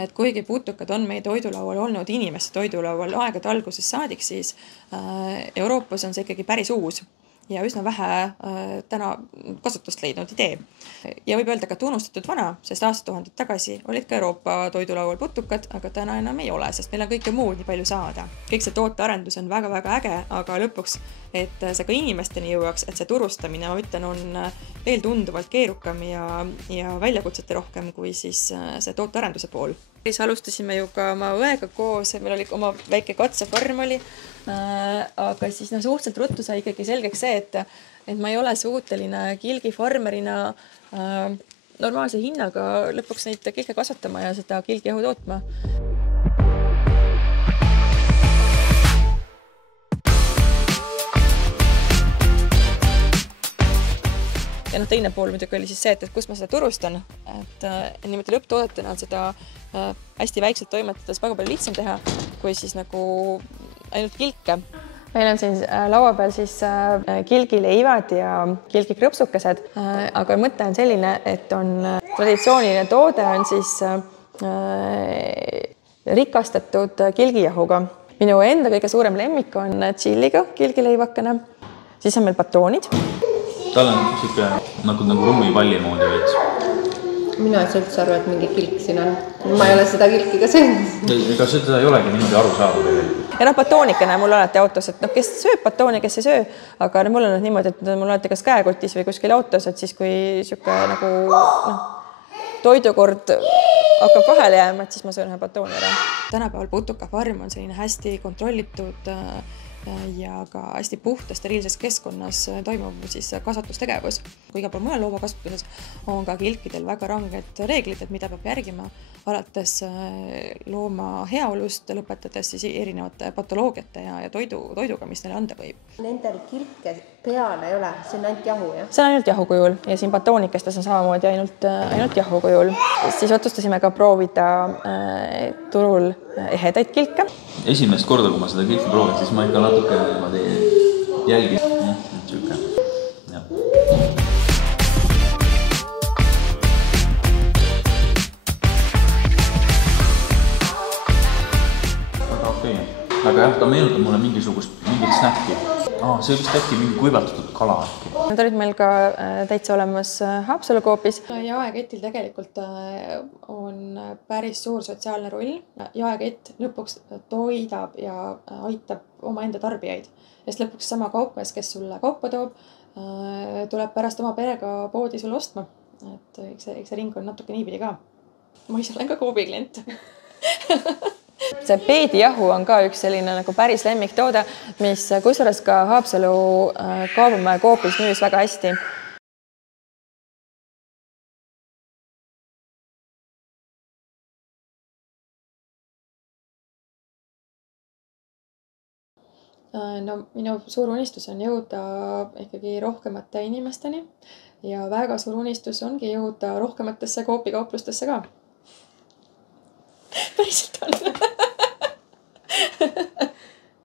et kuigi putukad on meie toidulaual olnud inimeste toidulaual aegade algusest saadik, siis Euroopas on see ikkagi päris uus ja üsna vähe täna kasutust leidnud idee. Ja võib öelda ka tunnustatud vana, sest aastatuhanded tagasi olid ka Euroopa toidulaual putukad, aga täna enam ei ole, sest meil on kõike muud nii palju saada. Kõik see tootearendus on väga-väga äge, aga lõpuks, et see ka inimesteni jõuaks, et see turustamine, ma ütlen, on veel tunduvalt keerukam ja väljakutsete rohkem kui siis see tootearenduse pool. Siis alustasime ju ka oma õega koos, meil oli oma väike katsefarm oli, aga siis suhteliselt ruttu sai ikkagi selgeks see, et ma ei ole suuteline kilgifarmerina normaalse hinnaga lõpuks neid kilge kasvatama ja seda kilgijahu tootma. Ja teine pool muidugi oli siis see, et kus ma seda turustan, et niimoodi lõpptoodetena on seda hästi väikselt toimetades väga palju lihtsam teha, kui siis nagu ainult kilke. Meil on siin laua peal siis kilgileivad ja kilgikrõpsukesed, aga mõte on selline, et on traditsiooniline toode on siis rikastatud kilgijahuga. Minu enda kõige suurem lemmik on tšilliga kilgileivakene, siis on meil batoonid. Tal on siuke nagu rummipalli moodi veits. Mina ei üldse aru, et mingi kilk siin on. Ma ei ole seda kilki ka söönud. Ega seda ei olegi niimoodi aru saada tegelikult. Ja batoonikene mul alati autos, et kes sööb batooni, kes ei söö, aga mul on niimoodi, et mul alati kas käekotis või kuskil autos, et siis kui siuke nagu toidukord hakkab vahele jääma, et siis ma söön ühe batooni ära. Tänapäeval putukafarm on selline hästi kontrollitud ja ka hästi puhta steriilses keskkonnas toimub siis kasvatustegevus. Kui iga pool mujal loomakasvatuses on ka kilkidel väga ranged reeglid, et mida peab järgima, alates looma heaolust, lõpetades siis erinevate patoloogiate ja toiduga, mis neile anda võib. Nendel kilke peal ei ole, see on ainult jahu, jah? See on ainult jahu kujul ja siin batoonikestes on samamoodi ainult jahu kujul. Siis otsustasime ka proovida turul ehedaid kilke. Esimest korda, kui ma seda kilki proovin, siis ma ikka natuke jälgin. Siuke. Aga jah, ta meenutab mulle mingit snäkki. See vist äkki mingi kuivatatud kala äkki. Need olid meil ka täitsa olemas Haapsalu koopis. Jaeketil tegelikult on päris suur sotsiaalne roll. Jaekett lõpuks toidab ja aitab oma enda tarbijaid. Sest lõpuks sama kaupmees, kes sulle kaupa toob, tuleb pärast oma perega poodi sulle ostma. Et eks see ring on natuke niipidi ka. Ma ise olen ka Coopi klient. See peedijahu on ka üks selline nagu päris lemmiktoode, mis kusjuures ka Haapsalu Kaubamaja Coopis müüs väga hästi. Minu suur unistus on jõuda ikkagi rohkemate inimesteni ja väga suur unistus ongi jõuda rohkematesse Coopi kauplustesse ka. Päriselt on.